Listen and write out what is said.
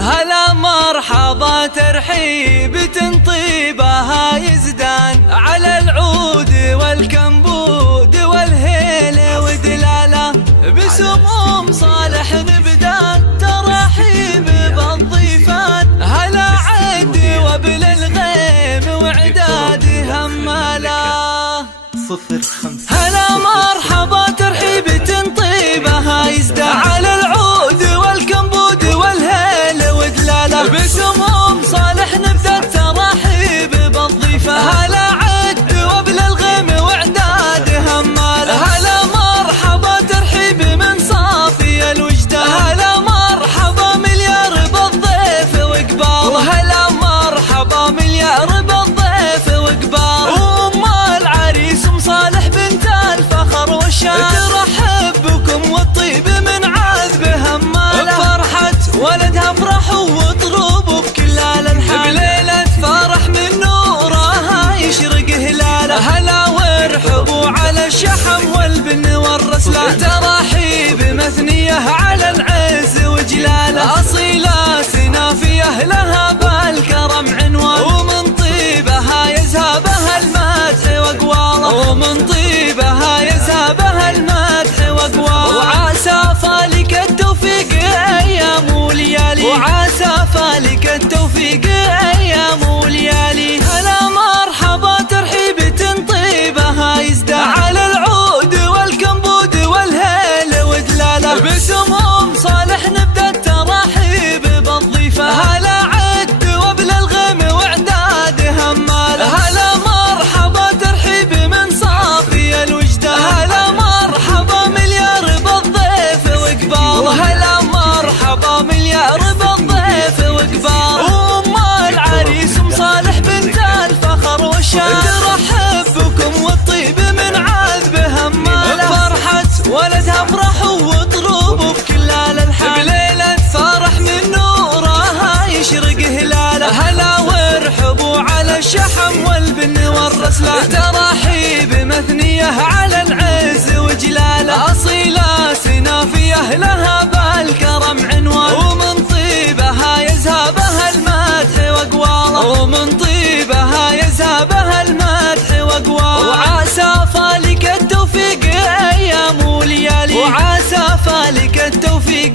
هلا مرحبا ترحيب تنطيبها يزدان على العود والكمبود والهيل ودلاله بسموم صالح نبدا ترحيب بالضيفان هلا عد وبل الغيم وعداد هماله 05 هلا مرحبا ترحيب تنطيبها يزدان على العود والكمبود والهيل ودلاله بسموم صالح نبدا الترحيب بالضيفه هلا عد وبل الغيم وعداد هماله هلا مرحبا ترحيب من صافي الوجدان هلا مرحبا مليار بالضيف وقباله هلا مرحبا مليار بالضيف وقباله ام العريس ام صالح بنت الفخر والشان ترحب بكم والطيب من عذب هماله فرحة ولدها افرحوا واطربوا بكل الانحاء بليلة فرح من نورها يشرق هلاله هلا وارحبوا على الشحم والبن والرسله تراحيب مثنية على العز وجلاله أصيلة سنافية لها بالكرم عنوان ومن طيبها يزهبها المدح وقواله ومن طيبها يزهبها المدح وقواله وعسى فالك التوفيق ايام وليالي وعسى فالك التوفيق ايام وليالي هلا مرحبا ترحيب تنطيبها يزداد على العود والكمبود والهيل ودلاله بسموم صالح نبدا الترحيب بالضيفه هلا عد وبل الغيم وعداد هماله هلا مرحبا ترحيب من صافي الوجدان هلا مرحبا مليار بالضيف وقباله وهلا مرحبا مليار بالضيف وقباله ام العريس ام صالح بنت الفخر والشان ترحب بكم والطيب من عذب هماله فرحة ولدها افرحوا واطربوا بكل الانحاء بليلة فرح من نورها يشرق هلاله هلا وارحبوا على الشحم والبن والرسله تراحيب مثنية على العز وجلاله أصيلة سنافية لها بالكرم عنوان ومن طيبها يزهبها المدح وقواله ومن طيبها يزهبها المدح وقواله وعسى فالك التوفيق ايام وليالي وعسى فالك التوفيق